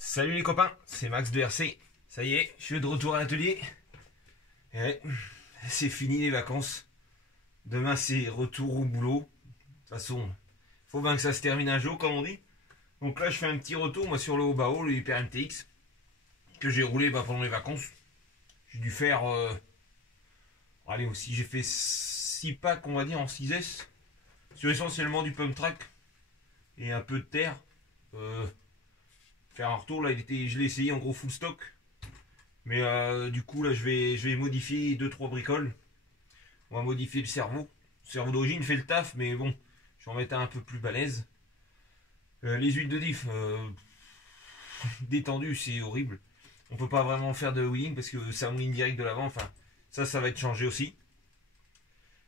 Salut les copains, c'est Max de RC. Ça y est, je suis de retour à l'atelier. Et c'est fini les vacances. Demain c'est retour au boulot. De toute façon, faut bien que ça se termine un jour comme on dit. Donc là je fais un petit retour moi sur le Haut-Bao, le Hyper MTX, que j'ai roulé pendant les vacances. J'ai dû faire... allez aussi, j'ai fait 6 packs on va dire en 6S. Sur essentiellement du pump track et un peu de terre. Faire un retour là, je l'ai essayé en gros full stock. Mais du coup là je vais modifier 2-3 bricoles. On va modifier le cerveau. Le cerveau d'origine fait le taf, mais bon, je vais en mettre un peu plus balèze. Les huiles de diff détendues, c'est horrible. On peut pas vraiment faire de wheeling parce que ça mouline direct de l'avant. Enfin, ça va être changé aussi.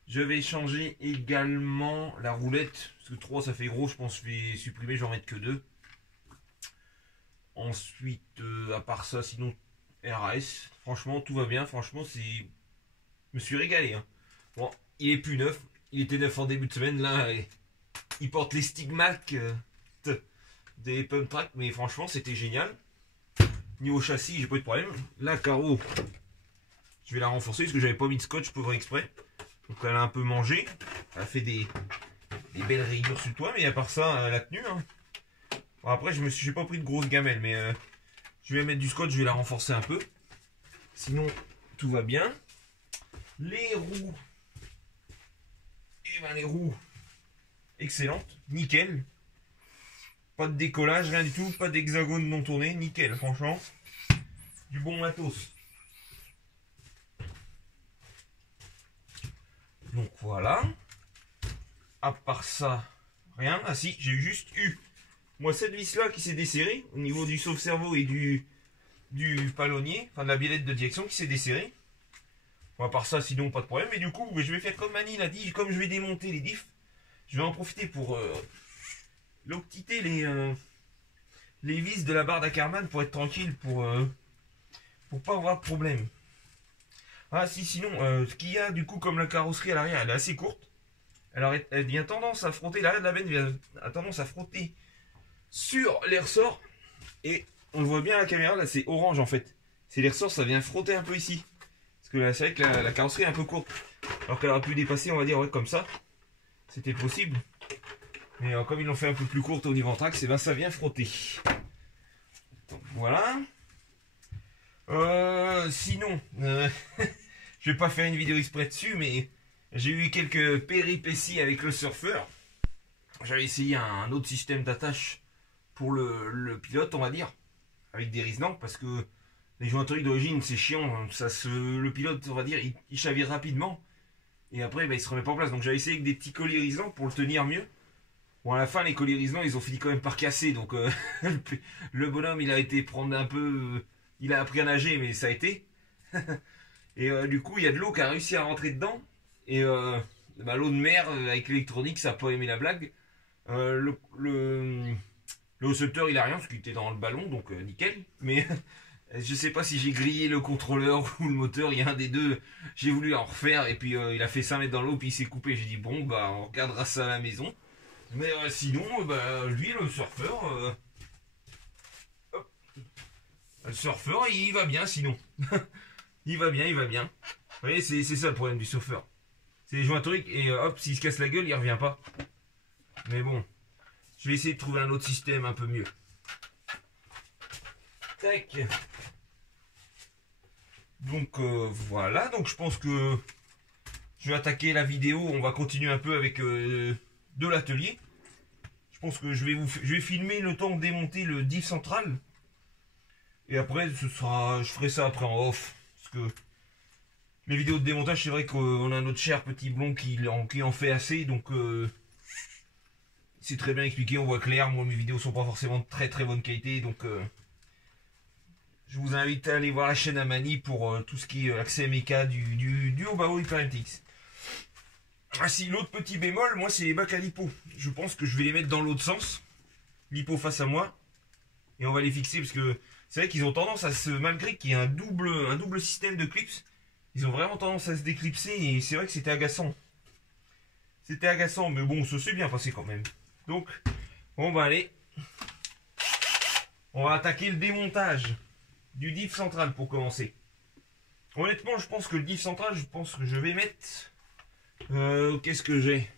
Je vais changer également la roulette. Parce que 3 ça fait gros, je pense que je vais supprimer, je vais en mettre que 2. Ensuite, à part ça, sinon RAS, franchement tout va bien. Franchement, je me suis régalé. Hein. Bon, il est plus neuf. Il était neuf en début de semaine. Là, il porte les stigmates des pump track, mais franchement, c'était génial. Niveau châssis, j'ai pas eu de problème. La carreau, je vais la renforcer parce que j'avais pas mis de scotch pour faire exprès. Donc elle a un peu mangé. Elle a fait des belles rayures sur le toit, mais à part ça, elle a tenu. Hein. Bon, après, j'ai pas pris de grosses gamelles, mais je vais mettre du scotch, je vais la renforcer un peu. Sinon, tout va bien. Les roues, et ben les roues, excellentes, nickel. Pas de décollage, rien du tout, pas d'hexagone non tourné, nickel, franchement. Du bon matos. Donc voilà. À part ça, rien. Ah si, j'ai juste eu... Moi, cette vis là qui s'est desserrée au niveau du sauve-cerveau et du palonnier, enfin de la biellette de direction qui s'est desserrée. Bon, à part ça, sinon pas de problème. Mais du coup, je vais faire comme Manny l'a dit, comme je vais démonter les diffs, je vais en profiter pour l'octiter les vis de la barre d'Ackerman pour être tranquille, pour pas avoir de problème. Ah si, sinon, ce qu'il y a du coup, comme la carrosserie à l'arrière, elle est assez courte. Alors, elle vient tendance à frotter, l'arrière de la benne a tendance à frotter sur les ressorts, et on le voit bien à la caméra, là c'est orange en fait, c'est les ressorts, ça vient frotter un peu ici, parce que là c'est vrai que la carrosserie est un peu courte, alors qu'elle aurait pu dépasser, on va dire, ouais, comme ça, c'était possible, mais comme ils l'ont fait un peu plus courte au niveau anthrax, et ben ça vient frotter. Donc voilà. Sinon, je vais pas faire une vidéo exprès dessus, mais j'ai eu quelques péripéties avec le surfeur. J'avais essayé un autre système d'attache pour le pilote, on va dire, avec des risenants, parce que les jointeries d'origine c'est chiant, le pilote, on va dire, il chavire rapidement et après il se remet pas en place. Donc j'avais essayé avec des petits colliers riselants pour le tenir mieux. Bon, à la fin les colliers riselants ils ont fini quand même par casser, donc le bonhomme il a été prendre un peu, il a appris à nager, mais ça a été. Et du coup il y a de l'eau qui a réussi à rentrer dedans, et l'eau de mer avec l'électronique ça a pas aimé la blague. Le récepteur il a rien parce qu'il était dans le ballon, donc nickel. Mais je sais pas si j'ai grillé le contrôleur ou le moteur, il y a un des deux. J'ai voulu en refaire et puis il a fait 5 mètres dans l'eau puis il s'est coupé. J'ai dit bon bah on regardera ça à la maison. Mais sinon lui le surfeur, il va bien sinon. il va bien. Vous voyez c'est ça le problème du surfeur. C'est les jointeries et hop s'il se casse la gueule il revient pas. Mais bon. Je vais essayer de trouver un autre système un peu mieux. Tac. Donc voilà, donc je pense que je vais attaquer la vidéo. On va continuer un peu avec de l'atelier. Je pense que je vais filmer le temps de démonter le diff central. Et après, je ferai ça après en off. Parce que les vidéos de démontage, c'est vrai qu'on a notre cher petit blond qui en fait assez. Donc c'est très bien expliqué, on voit clair. Moi mes vidéos sont pas forcément de très bonne qualité, donc je vous invite à aller voir la chaîne à Manny pour tout ce qui est accès méca du Haut-Bao Hyper MTX. Ah si, l'autre petit bémol, moi c'est les bacs à lipo. Je pense que je vais les mettre dans l'autre sens, lipo face à moi, et on va les fixer parce que c'est vrai qu'ils ont tendance à malgré qu'il y ait un double système de clips, ils ont vraiment tendance à se déclipser, et c'est vrai que c'était agaçant. C'était agaçant, mais bon, ça s'est bien passé quand même. Donc, on va aller On va attaquer le démontage du diff central pour commencer. Honnêtement, je pense que le diff central, je pense que je vais mettre... qu'est-ce que j'ai?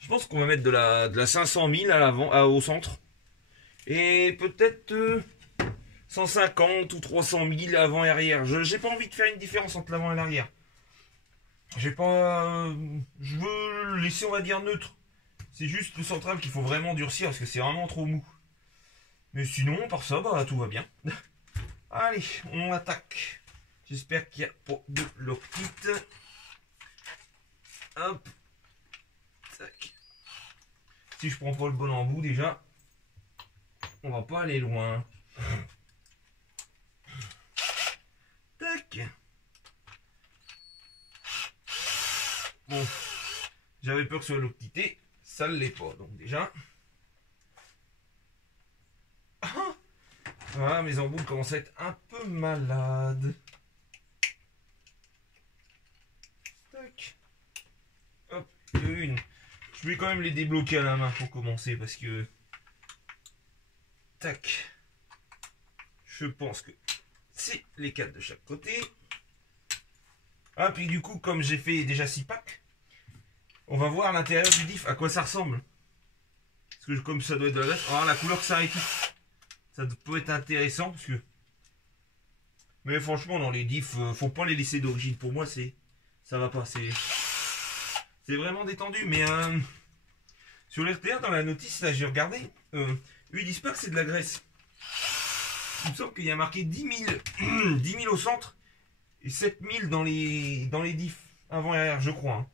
Je pense qu'on va mettre de la 500 000 à l'avant, au centre. Et peut-être 150 ou 300 000 avant et arrière. J'ai pas envie de faire une différence entre l'avant et l'arrière. J'ai pas... je veux le laisser, on va dire, neutre. C'est juste le central qu'il faut vraiment durcir parce que c'est vraiment trop mou. Mais sinon, par ça, bah tout va bien. Allez, on attaque. J'espère qu'il n'y a pas de loctite. Hop. Tac. Si je prends pas le bon embout déjà, on va pas aller loin. Tac. Bon, j'avais peur que ce soit loctité, ça ne l'est pas. Donc déjà... Voilà, mes embouts commencent à être un peu malades. Tac. Hop, une. Je vais quand même les débloquer à la main pour commencer parce que... Tac. Je pense que c'est les 4 de chaque côté. Ah, puis du coup, comme j'ai fait déjà 6 packs, on va voir à l'intérieur du diff à quoi ça ressemble. Parce que comme ça doit être de la glace, oh, la couleur que ça récupère. Ça peut être intéressant parce que... Mais franchement, dans les diffs, faut pas les laisser d'origine. Pour moi, ça va pas. C'est vraiment détendu. Mais sur l'RTR, dans la notice, là, j'ai regardé. Eux, ils disent pas que c'est de la graisse. Il me semble qu'il y a marqué 10 000, 10 000 au centre et 7 000 dans les diffs avant et arrière, je crois. Hein.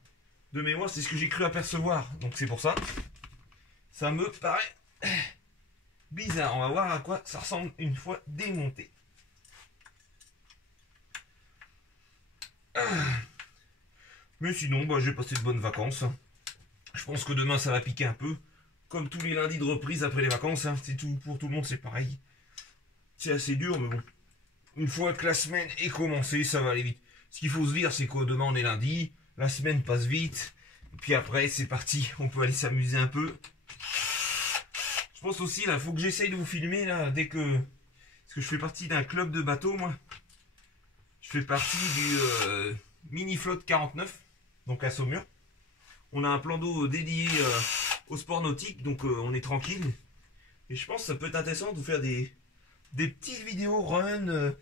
De mémoire, c'est ce que j'ai cru apercevoir. Donc c'est pour ça. Ça me paraît... bizarre, on va voir à quoi ça ressemble une fois démonté. Mais sinon, bah, j'ai passé de bonnes vacances. Je pense que demain ça va piquer un peu. Comme tous les lundis de reprise après les vacances. Hein. C'est tout, pour tout le monde, c'est pareil. C'est assez dur, mais bon. Une fois que la semaine est commencée, ça va aller vite. Ce qu'il faut se dire, c'est que demain on est lundi. La semaine passe vite. Et puis après, c'est parti. On peut aller s'amuser un peu. Je pense aussi, là, faut que j'essaye de vous filmer, là, dès que... Parce que je fais partie d'un club de bateaux, moi. Je fais partie du Mini Flotte 49, donc à Saumur. On a un plan d'eau dédié au sport nautique, donc on est tranquille. Et je pense que ça peut être intéressant de vous faire des petites vidéos run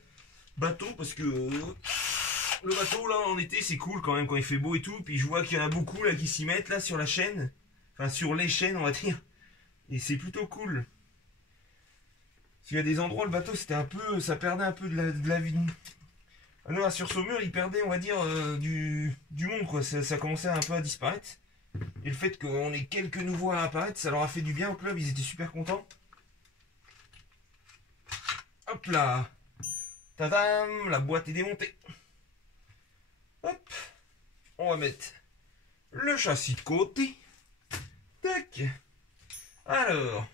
bateau, parce que le bateau, là, en été, c'est cool quand même, quand il fait beau et tout. Puis je vois qu'il y en a beaucoup, là, qui s'y mettent, là, sur la chaîne. Enfin, sur les chaînes, on va dire. Et c'est plutôt cool. Parce qu'il y a des endroits, le bateau, c'était un peu... Ça perdait un peu de la vie. Ah non, sur Saumur, il perdait, on va dire, du monde, quoi. Ça commençait un peu à disparaître. Et le fait qu'on ait quelques nouveaux à apparaître, ça leur a fait du bien au club. Ils étaient super contents. Hop là. Tadam, la boîte est démontée. Hop. On va mettre le châssis de côté. Tac. Alors.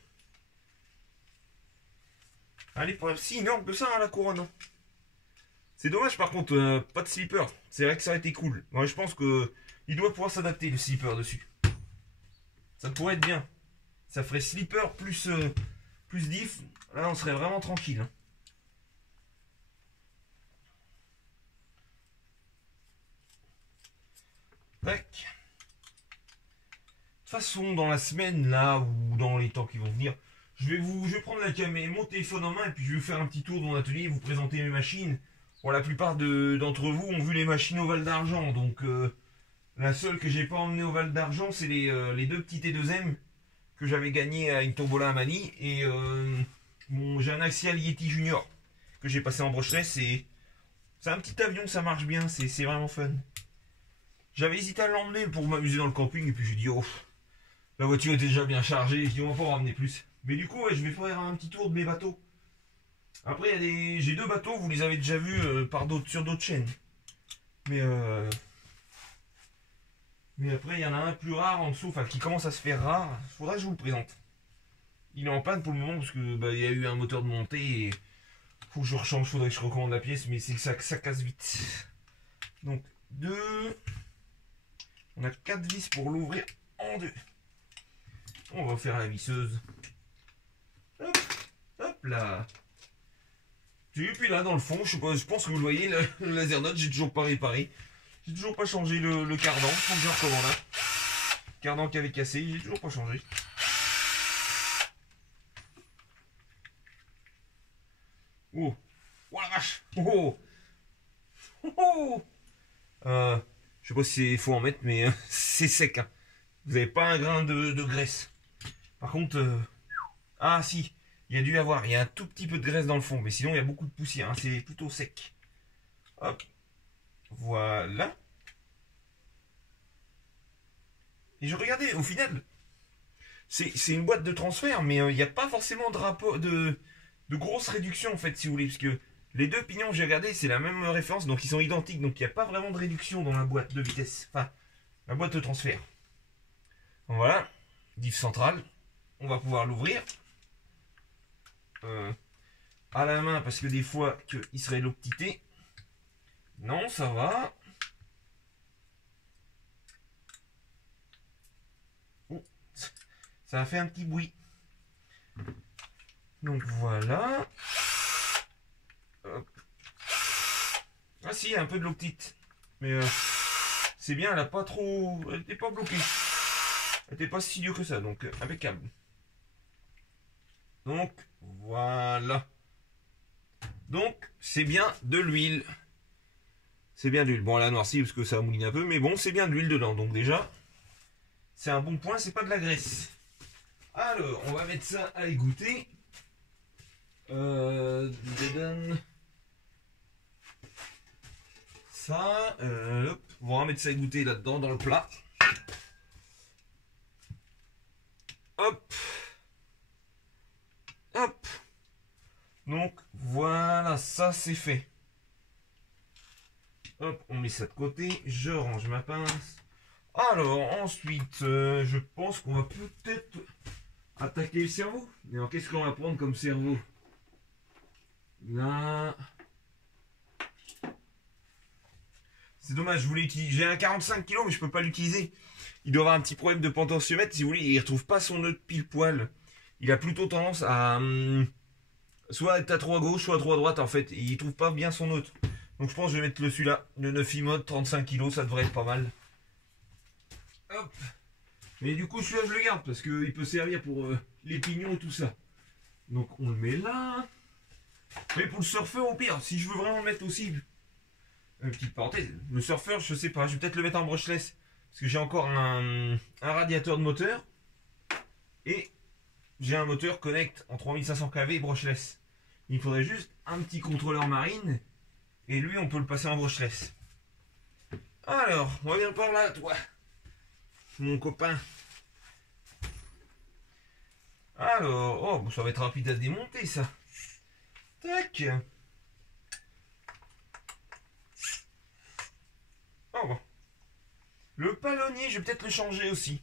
Allez, pour si énorme que ça, hein, la couronne. C'est dommage par contre, pas de slipper. C'est vrai que ça a été cool. Moi, je pense que il doit pouvoir s'adapter le slipper dessus. Ça pourrait être bien. Ça ferait slipper plus diff. Là, on serait vraiment tranquille. Tac. De toute façon, dans la semaine là ou dans les temps qui vont venir, je vais prendre la caméra, mon téléphone en main et puis je vais faire un petit tour de mon atelier, vous présenter mes machines. Bon, la plupart d'entre vous ont vu les machines au Val d'Argent, donc la seule que j'ai pas emmenée au Val d'Argent, c'est les deux petits T2M que j'avais gagné à une tombola à Manille et j'ai un Axial Yeti Junior que j'ai passé en brocheret. C'est un petit avion, ça marche bien, c'est vraiment fun. J'avais hésité à l'emmener pour m'amuser dans le camping et puis j'ai dit oh, la voiture était déjà bien chargée, je dis on va pas en ramener plus. Mais du coup ouais, je vais faire un petit tour de mes bateaux. Après j'ai deux bateaux, vous les avez déjà vus sur d'autres chaînes. Mais après il y en a un plus rare en dessous, enfin qui commence à se faire rare. Il faudra que je vous le présente. Il est en panne pour le moment parce que il y a eu un moteur de montée et faut que je rechange, faudrait que je recommande la pièce, mais c'est que ça casse vite. Donc deux. On a 4 vis pour l'ouvrir en deux. On va faire la visseuse. Hop, hop. Hop là. Et puis là, dans le fond, je pense que vous le voyez, le laser note, j'ai toujours pas réparé. J'ai toujours pas changé le cardan. Faut que je recommande là. Cardan qui avait cassé, j'ai toujours pas changé. Oh, oh la vache. Oh, oh, oh. Je sais pas si faut en mettre, mais c'est sec. Hein. Vous n'avez pas un grain de graisse. Par contre, ah si, il y a dû y avoir. Il y a un tout petit peu de graisse dans le fond, mais sinon il y a beaucoup de poussière. Hein. C'est plutôt sec. Hop, voilà. Et je regardais, au final, c'est une boîte de transfert, mais il n'y a pas forcément de grosse réduction en fait, si vous voulez, parce que les deux pignons que j'ai regardé, c'est la même référence, donc ils sont identiques, donc il n'y a pas vraiment de réduction dans la boîte de vitesse, enfin, la boîte de transfert. Donc voilà, diff centrale, on va pouvoir l'ouvrir à la main, parce que des fois, il serait l'optité. Non, ça va. Oh, ça a fait un petit bruit. Donc voilà. Hop. Ah si, il y a un peu de l'octite. Mais c'est bien, elle a pas trop. Elle n'était pas bloquée. Elle n'était pas si dure que ça, donc impeccable. Donc voilà. Donc c'est bien de l'huile. C'est bien de l'huile. Bon, elle a noirci parce que ça mouline un peu, mais bon, c'est bien de l'huile dedans. Donc déjà, c'est un bon point, c'est pas de la graisse. Alors, on va mettre ça à égoutter. Ça, hop, on va mettre ça à égoutter là-dedans dans le plat. Hop, hop. Donc voilà, ça c'est fait. Hop, on met ça de côté. Je range ma pince. Alors ensuite, je pense qu'on va peut-être attaquer le cerveau. Mais alors qu'est-ce qu'on va prendre comme cerveau? Là. C'est dommage, je voulais utiliser. J'ai un 45 kg, mais je peux pas l'utiliser. Il doit avoir un petit problème de potentiomètre, si vous voulez. Il retrouve pas son nœud pile poil. Il a plutôt tendance à soit être à trop à gauche, soit à trop à droite en fait. Il trouve pas bien son nœud. Donc je pense que je vais mettre celui-là, le 9 mode 35 kg, ça devrait être pas mal. Hop. Mais du coup celui-là je le garde parce qu'il peut servir pour les pignons et tout ça. Donc on le met là. Mais pour le surfeur au pire, si je veux vraiment le mettre aussi, une petite parenthèse, le surfeur je sais pas, je vais peut-être le mettre en brushless. Parce que j'ai encore un radiateur de moteur. Et j'ai un moteur connect en 3500 kV brushless. Il faudrait juste un petit contrôleur marine. Et lui, on peut le passer en brushless. Alors, reviens par là, toi. Mon copain. Alors, oh, bon, ça va être rapide à démonter, ça. Tac. Oh, bon. Le palonnier, je vais peut-être le changer aussi.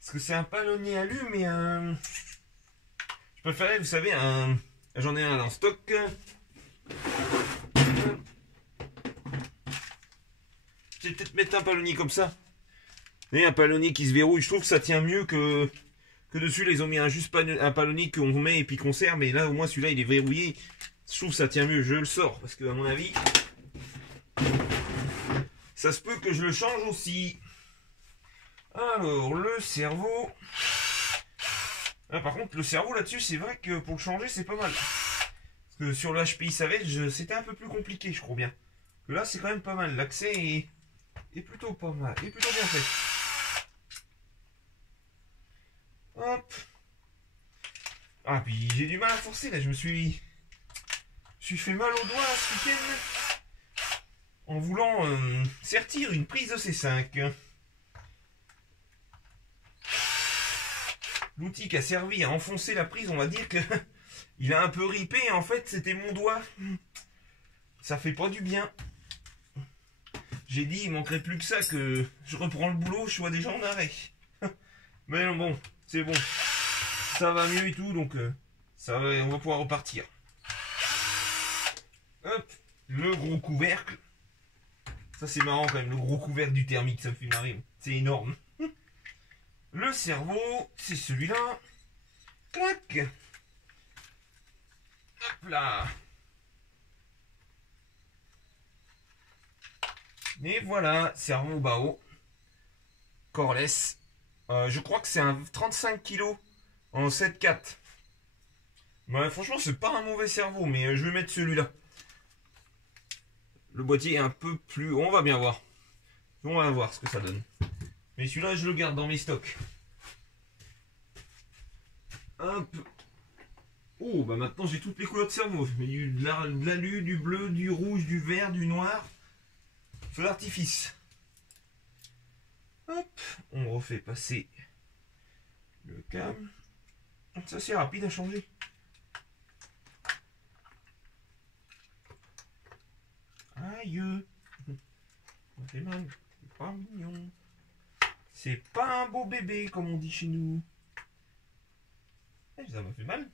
Parce que c'est un palonnier alu, mais je préférais, vous savez, j'en ai un en stock. Je vais peut-être mettre un palonnier comme ça. Et un palonnier qui se verrouille. Je trouve que ça tient mieux que dessus. Là, ils ont mis juste un palonnier qu'on met et puis qu'on serre. Mais là, au moins, celui-là, il est verrouillé. Je trouve que ça tient mieux. Je le sors. Parce que, à mon avis, ça se peut que je le change aussi. Alors, le cerveau. Ah, par contre, le cerveau là-dessus, c'est vrai que pour le changer, c'est pas mal. Parce que sur le HPI Savage, c'était un peu plus compliqué, je crois bien. Que là, c'est quand même pas mal. L'accès est plutôt pas mal. Est plutôt bien fait. Hop. Ah, puis j'ai du mal à forcer là. Je me suis fait mal au doigt ce week-end en voulant sertir une prise de C5. L'outil qui a servi à enfoncer la prise, on va dire que il a un peu ripé. En fait, c'était mon doigt. Ça fait pas du bien. J'ai dit, il manquerait plus que ça, que je reprends le boulot, je sois déjà en arrêt. Mais non, bon, c'est bon. Ça va mieux et tout, donc on va pouvoir repartir. Hop, le gros couvercle. Ça, c'est marrant quand même, le gros couvercle du thermique, ça me fait marrer. C'est énorme. Le cerveau, c'est celui-là. Clac. là. Et voilà, cerveau Bao. Coreless. Je crois que c'est un 35 kg en 7,4. Ouais, franchement, c'est pas un mauvais cerveau, mais je vais mettre celui-là. Le boîtier est un peu plus... On va bien voir. On va voir ce que ça donne. Mais celui-là, je le garde dans mes stocks. Hop. Oh, bah maintenant j'ai toutes les couleurs de cerveau. De l'alu, du bleu, du rouge, du vert, du noir. Feu d'artifice. Hop. On refait passer le câble. Ça, c'est rapide à changer. Aïe. Ça fait mal. C'est pas mignon. C'est pas un beau bébé, comme on dit chez nous. Ça m'a fait mal.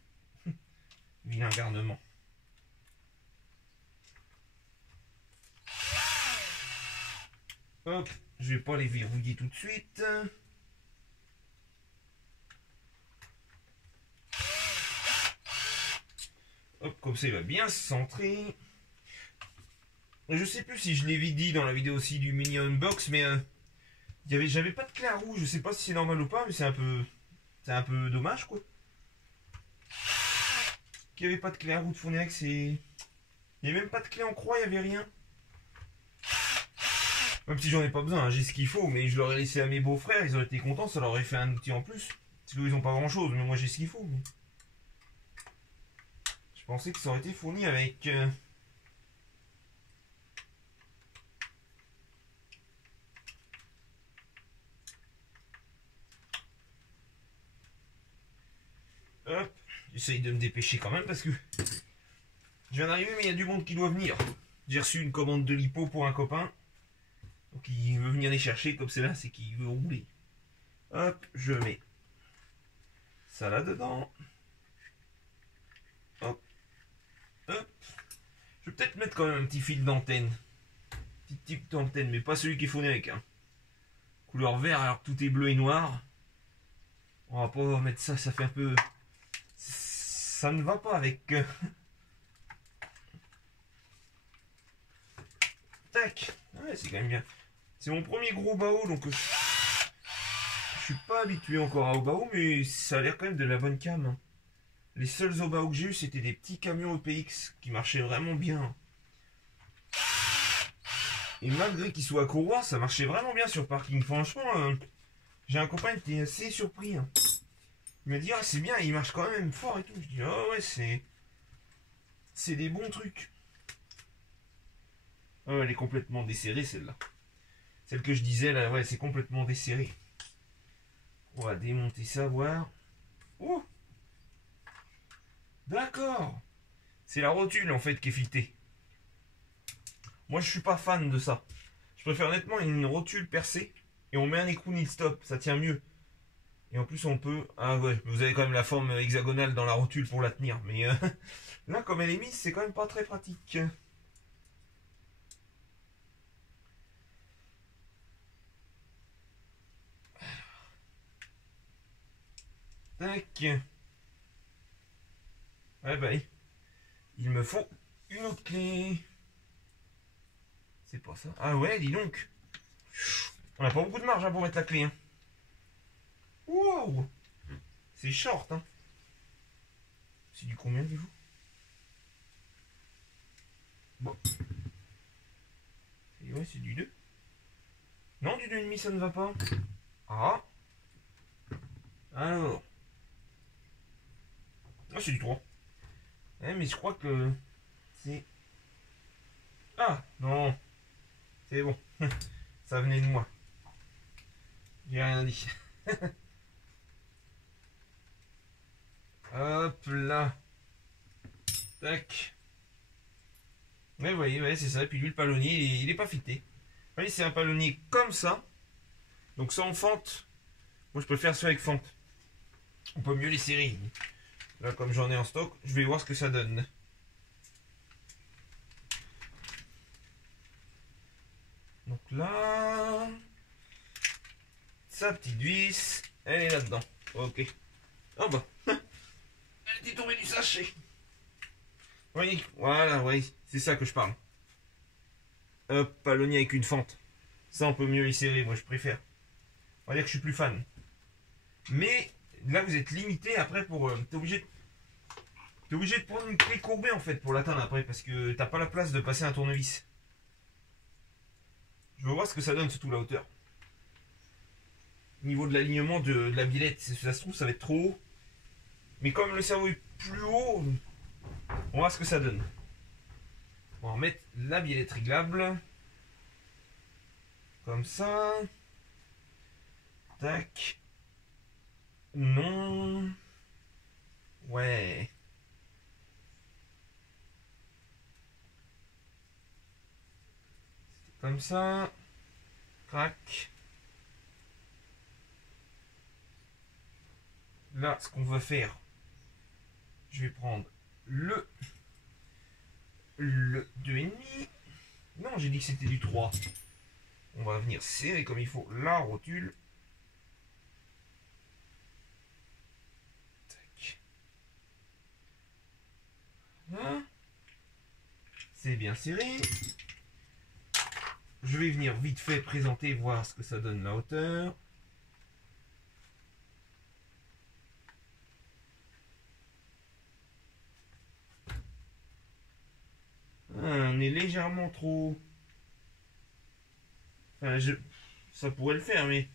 Vilain garnement. Hop, je vais pas les verrouiller tout de suite. Hop, comme ça il va bien se centrer. Je sais plus si je l'ai dit dans la vidéo aussi du mini unbox, mais j'avais pas de clé à roue. Je sais pas si c'est normal ou pas, mais c'est un peu dommage quoi. Qu'il n'y avait pas de clé à roue de Phonex et il n'y avait même pas de clé en croix, il n'y avait rien. Même si j'en ai pas besoin, hein, j'ai ce qu'il faut, mais je l'aurais laissé à mes beaux-frères, ils auraient été contents, ça leur aurait fait un outil en plus. Parce qu'ils n'ont pas grand-chose, mais moi j'ai ce qu'il faut. Mais... je pensais que ça aurait été fourni avec... Hop, j'essaye de me dépêcher quand même parce que je viens d'arriver, mais il y a du monde qui doit venir. J'ai reçu une commande de lipo pour un copain. Donc il veut venir les chercher, comme c'est là, c'est qu'il veut rouler. Hop, je mets ça là-dedans. Hop, hop. Je vais peut-être mettre quand même un petit fil d'antenne. Petit type d'antenne, mais pas celui qui est Phonex. Hein. Couleur vert alors que tout est bleu et noir. On va pas mettre ça, ça fait un peu... ça ne va pas avec... Tac. Ouais, c'est quand même bien. C'est mon premier gros Bao, donc je suis pas habitué encore au Bao, mais ça a l'air quand même de la bonne cam. Hein. Les seuls Bao que j'ai eu, c'était des petits camions EPX qui marchaient vraiment bien. Et malgré qu'ils soient à courroie, ça marchait vraiment bien sur parking. Franchement, j'ai un copain qui était assez surpris. Hein. Il m'a dit, ah c'est bien, il marche quand même fort et tout. Je dis, oh ouais, c'est des bons trucs. Oh, elle est complètement desserrée celle-là. Celle que je disais là, ouais, c'est complètement desserré. On va démonter ça, voir. Oh, d'accord. C'est la rotule en fait qui est fitée. Moi je suis pas fan de ça. Je préfère honnêtement une rotule percée et on met un écrou nil stop, ça tient mieux. Et en plus on peut... ah ouais, vous avez quand même la forme hexagonale dans la rotule pour la tenir. Mais là comme elle est mise, c'est quand même pas très pratique. Tac. Ouais bah il me faut une autre clé. C'est pas ça. Ah ouais, dis donc. On n'a pas beaucoup de marge hein, pour mettre la clé. Hein. Wow. C'est short. Hein. C'est du combien du coup? Bon. Et ouais, c'est du 2. Non, du 2,5 ça ne va pas. Ah. Alors. Ah, c'est du 3. Ouais, mais je crois que c'est... ah, non. C'est bon. Ça venait de moi. J'ai rien dit. Hop là. Tac. Ouais, vous voyez, ouais, c'est ça. Et puis lui, le palonnier, il est pas fité. Vous voyez, c'est un palonnier comme ça. Donc sans fente. Moi, je préfère celui avec fente. On peut mieux les serrer. Là, comme j'en ai en stock, je vais voir ce que ça donne. Donc là, sa petite vis, elle est là-dedans. Ok. Oh bah, elle était tombée du sachet. Oui, voilà, oui, c'est ça que je parle. Hop, palonnier avec une fente. Ça, on peut mieux les serrer, moi je préfère. On va dire que je suis plus fan. Mais là, vous êtes limité après pour. T'es obligé de prendre une clé courbée en fait pour l'atteindre après parce que t'as pas la place de passer un tournevis. Je veux voir ce que ça donne, surtout la hauteur. Au niveau de l'alignement de la bilette, si ça se trouve, ça va être trop haut. Mais comme le cerveau est plus haut, on va voir ce que ça donne. On va remettre la bilette réglable. Comme ça. Tac. Non. Ouais. Comme ça. Crac. Là, ce qu'on va faire, je vais prendre le 2,5. Non, j'ai dit que c'était du 3. On va venir serrer comme il faut la rotule. Tac. Voilà. C'est bien serré. Je vais venir vite fait présenter, voir ce que ça donne la hauteur. On est légèrement trop. Enfin, ça pourrait le faire, mais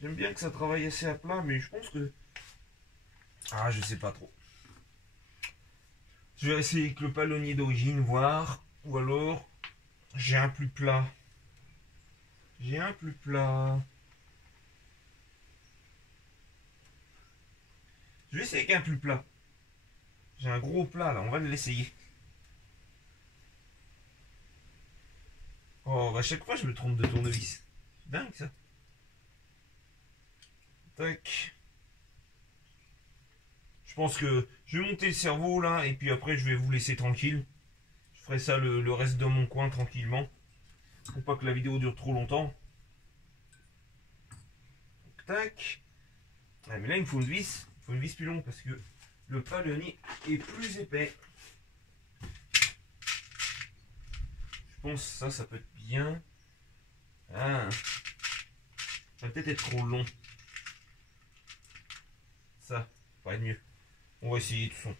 j'aime bien que ça travaille assez à plat, mais je pense que. Ah, je sais pas trop. Je vais essayer avec le palonnier d'origine, voir. Ou alors, j'ai un plus plat. J'ai un plus plat. Je vais essayer avec un plus plat. J'ai un gros plat là, on va l'essayer. Oh, à chaque fois je me trompe de tournevis. C'est dingue ça. Tac. Je pense que je vais monter le cerveau là et puis après je vais vous laisser tranquille. Je ferai ça le reste de mon coin tranquillement. Pour pas que la vidéo dure trop longtemps. Tac. Ah, mais là il me faut une vis. Il faut une vis plus longue parce que le palonnier est plus épais. Je pense que ça peut être bien. Ah. Ça va peut-être être trop long. Ça va être mieux. On va essayer de toute façon.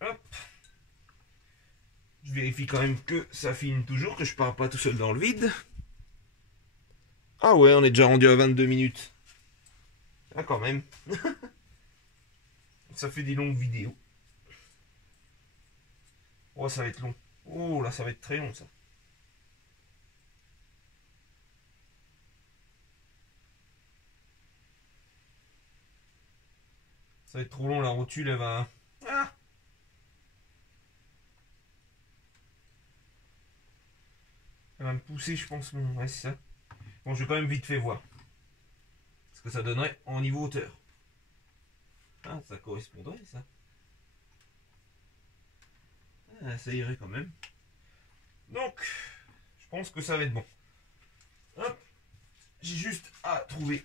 Hop. Je vérifie quand même que ça filme toujours, que je pars pas tout seul dans le vide. Ah ouais, on est déjà rendu à 22 minutes. Ah quand même. Ça fait des longues vidéos. Oh, ça va être long. Oh là, ça va être très long ça. Ça va être trop long, la rotule elle va. Ah, elle va me pousser, je pense. Ouais, c'est ça. Bon, je vais quand même vite fait voir ce que ça donnerait en niveau hauteur. Ah, ça correspondrait ça. Ah, ça irait quand même. Donc, je pense que ça va être bon. Hop, j'ai juste à trouver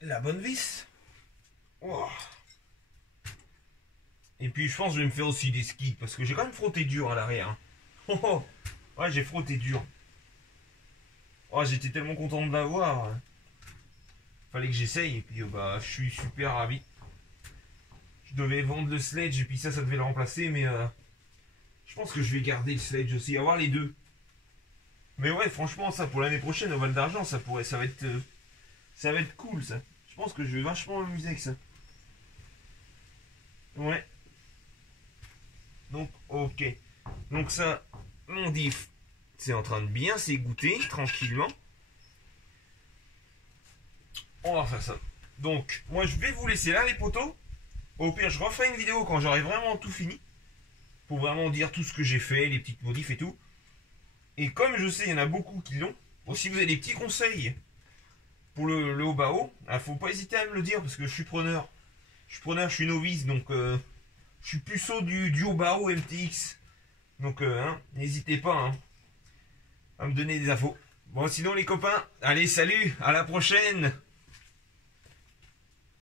la bonne vis. Oh. Et puis je pense que je vais me faire aussi des skis parce que j'ai quand même frotté dur à l'arrière. Hein. Oh, oh. Ouais, j'ai frotté dur. Oh, j'étais tellement content de l'avoir. Fallait que j'essaye et puis bah je suis super ravi. Je devais vendre le sledge et puis ça devait le remplacer, mais je pense que je vais garder le sledge aussi, avoir les deux. Mais ouais, franchement, ça pour l'année prochaine au Val d'Argent, ça va être cool ça. Je pense que je vais vachement m'amuser avec ça. Ouais. Donc, ok. Donc ça, mon diff, c'est en train de bien s'égoutter tranquillement. On va faire ça. Donc, moi je vais vous laisser là les potos. Au pire, je referai une vidéo quand j'aurai vraiment tout fini. Pour vraiment dire tout ce que j'ai fait, les petites modifs et tout. Et comme je sais, il y en a beaucoup qui l'ont. Bon, si vous avez des petits conseils pour le haut bas haut, faut pas hésiter à me le dire parce que je suis preneur. Je suis novice, donc je suis puceau du haut bas haut MTX. Donc n'hésitez pas à me donner des infos. Bon, sinon les copains, allez, salut, à la prochaine.